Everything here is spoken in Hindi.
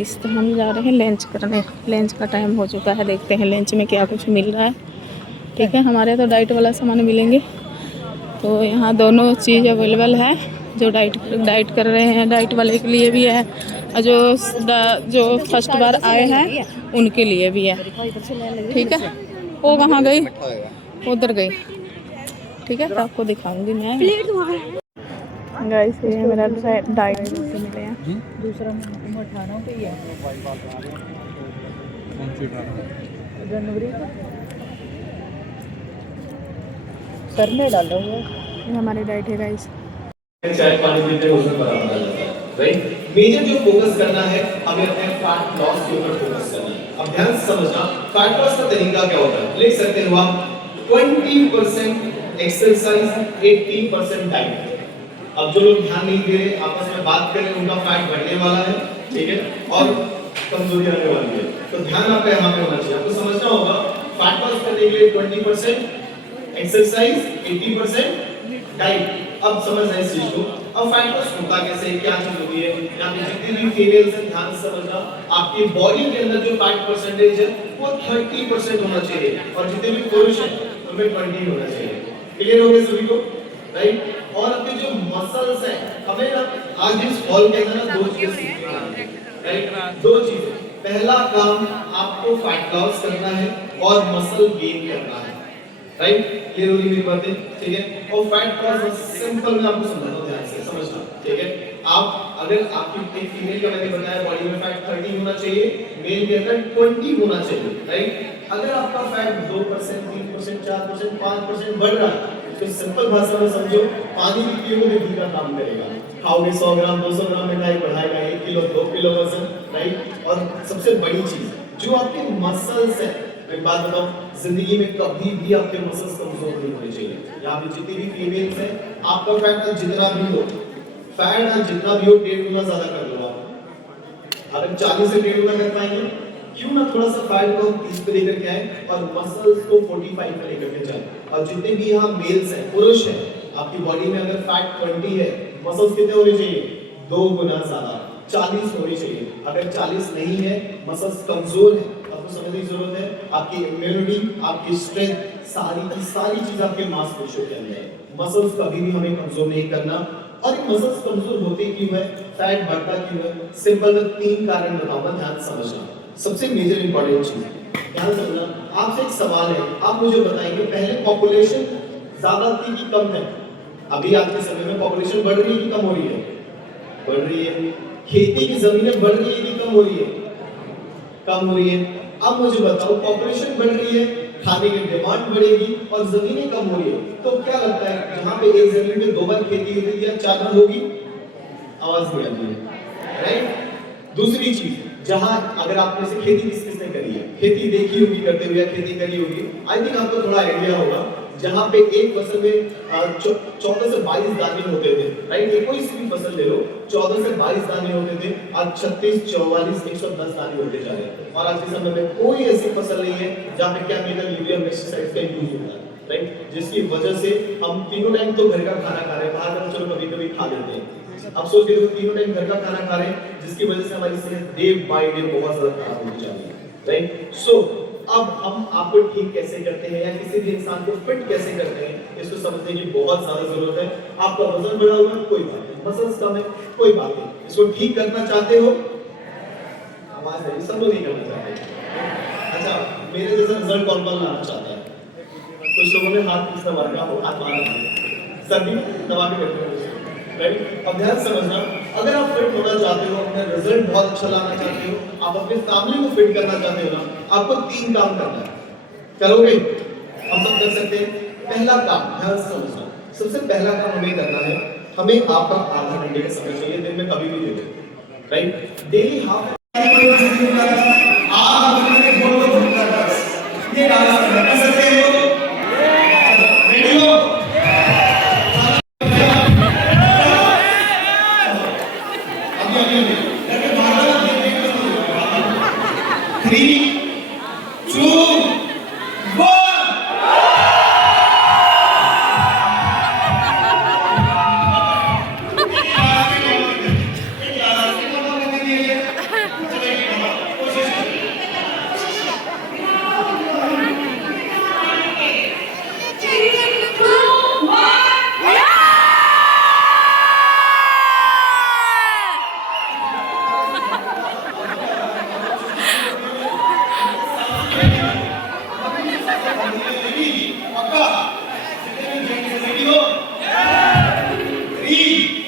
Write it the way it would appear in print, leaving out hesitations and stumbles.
गाइस, तो हम जा रहे हैं लंच करने। लंच का टाइम हो चुका है, देखते हैं लंच में क्या कुछ मिल रहा है। ठीक है, हमारे तो डाइट वाला सामान मिलेंगे। तो यहाँ दोनों चीज़ अवेलेबल है। जो डाइट कर रहे हैं डाइट वाले के लिए भी है, और जो फर्स्ट बार आए हैं उनके लिए भी है। ठीक है, वो वहाँ गई, उधर गई। ठीक है, तो आपको दिखाऊंगी मैं। गाइस, ये मेरा डाइट मिले हैं। दूसरा 18 पे ही है। जनवरी को सर ने डाला हुआ है। ये हमारी डाइट है गाइस। चाय पानी पीते हैं उसमें बराबर आ जाता है, राइट। मेजर जो फोकस करना है, हमें अपने फैट लॉस के ऊपर फोकस करना है। अब ध्यान से समझना, फैट लॉस का तरीका क्या होता है। लिख सकते हो आप 20% एक्सरसाइज, 80% डाइट। अब जो लोग ध्यान नहीं दे रहे, आपस में बात करें, उनका फैट बढ़ने वाला है, ठीक है, और कमजोरी आने वाली है। तो ध्यान आपका यहाँ पे होना चाहिए। आपको समझना होगा, फैट लॉस करने के लिए 20% एक्सरसाइज, 80% डाइट। अब समझ रहे इस चीज को। अब फैट लॉस होता कैसे, क्या चीज होती है, यहाँ पे जितनी भी फीमेल्स हैं ध्यान से समझना, आपकी बॉडी के अंदर जो फैट परसेंटेज है वो 30% होना चाहिए, और जितने भी पुरुष हैं उनमें 20 होना चाहिए। क्लियर हो गया सभी को, राइट। और आपके जो मसल्स हैं, हमें ना आज इस हॉल के अंदर ना दो चीजें सीखनी है, राइट। दो चीजें, पहला काम आपको फैट लॉस करना है और मसल गेन करना है, राइट। क्लियर होगी मेरी बातें, ठीक है। और फैट लॉस सिंपल मैं आपको समझाता हूं, ध्यान से समझना, ठीक है। आप अगर आपकी एक फीमेल का मैंने बताया बॉडी में फैट 30 होना चाहिए, मेल के अंदर 20 होना चाहिए, राइट। अगर आपका फैट 2%, 3%, 4%, 5% बढ़ रहा है, तो सिंपल भाषा में समझो, पानी की क्यूबिलिटी का काम करेगा। खाओगे 100 ग्राम 200 ग्राम मिठाई बढ़ाएगा 1 किलो 2 किलो वजन, राइट। और सबसे बड़ी चीज जो आपके मसल्स हैं, एक बात बताओ, जिंदगी में कभी भी आपके मसल्स कमजोर नहीं होने चाहिए। यहाँ पे जितनी भी फीमेल्स हैं, आपका फैट जितना भी हो, फैट जितना भी हो 1.5 गुना ज्यादा कर लो आप। अगर 40 से 1.5 गुना कर पाएंगे, क्यों ना थोड़ा सा फैट को 30 पे लेकर के आए और मसल्स को 45 पे लेकर के जाए। और जितने भी यहाँ मेल्स हैं, पुरुष हैं, आपकी बॉडी में अगर फैट 20 है, मसल्स कितने होने चाहिए, 2 गुना ज्यादा, 40 होनी चाहिए। अगर 40 नहीं है, मसल्स कमजोर है, आपको समझने की जरूरत है। आपकी इम्यूनिटी, आपकी स्ट्रेंथ, सारी की सारी चीज आपके मांसपेशियों के अंदर है। मसल्स कभी भी हमें कमजोर नहीं करना। और ये मसल्स कमजोर होते क्यों है, फैट बढ़ता क्यों है, सिंपल मैं 3 कारण बताऊंगा, ध्यान समझना। सबसे मेजर इंपॉर्टेंट चीज ध्यान समझना। आपसे एक सवाल है, आप मुझे बताएंगे पहले पॉपुलेशन ज्यादा थी कि कम है। अभी आज के समय में पॉपुलेशन बढ़ रही है कि कम हो रही है, बढ़ रही है। खेती की जमीनें बढ़ रही है कि कम हो रही है, कम हो रही है। अब मुझे बताओ, पॉपुलेशन बढ़ रही है, खाने की डिमांड बढ़ेगी और जमीनें कम हो रही है, तो क्या लगता है जहां पे एक जमीन में 2 बार खेती होती है 4 बार होगी, आवाज नहीं आती है, राइट। दूसरी चीज, जहां अगर आपने से खेती किसने करी है, खेती देखी होगी करते हुए, खेती करी होगी, आई थिंक आपको थोड़ा आइडिया होगा। जहां पे एक फसल में 14 से 22 दाने होते थे, राइट। कोई सी भी फसल ले लो, 14 से 22 दाने होते थे, आज 36, 44, 110 दाने होते जा रहे हैं। और आज के समय में कोई ऐसी फसल नहीं है जहां पे केमिकल यूरिया पेस्टिसाइड्स का यूज होता है, राइट। जिसकी वजह से हम तीनों टाइम तो घर का खाना खा रहे हैं, बाहर का चलो कभी कभी खा लेते हैं। अब सोच के देखो, तीनों टाइम घर का खाना खा रहे हैं, जिसकी वजह से हमारी सेहत डे बाय डे बहुत ज्यादा खराब होती जा रही है, राइट। सो अब हम आपको ठीक कैसे करते हैं या किसी भी इंसान को फिट कैसे करते हैं, इसको समझने की बहुत ज्यादा जरूरत है। आपका वजन बढ़ा हुआ है, कोई बात नहीं, मसल्स कम है, कोई बात नहीं, इसको ठीक करना चाहते हो, आवाज है, सब लोग नहीं करना चाहते। अच्छा, मेरे जैसा रिजल्ट कौन कौन लाना चाहता है? कुछ लोगों ने हाथ किस दबा रखा हो, हाथ मारा, सभी दबा के बैठे हो, राइट। अब ध्यान समझना, अगर आप फिट होना चाहते हो, अपना रिजल्ट बहुत अच्छा लाना चाहते हो, आप अपने फैमिली को फिट करना चाहते हो ना, आपको 3 काम करना है। करोगे? हम सब कर सकते हैं। पहला काम, ध्यान से समझना, सबसे पहला काम हमें करना है, हमें आपका आधा घंटे का समय चाहिए, दिन में कभी भी दे दो, राइट। डेली हाफ ये कर सकते हो। रेडी हो? तीन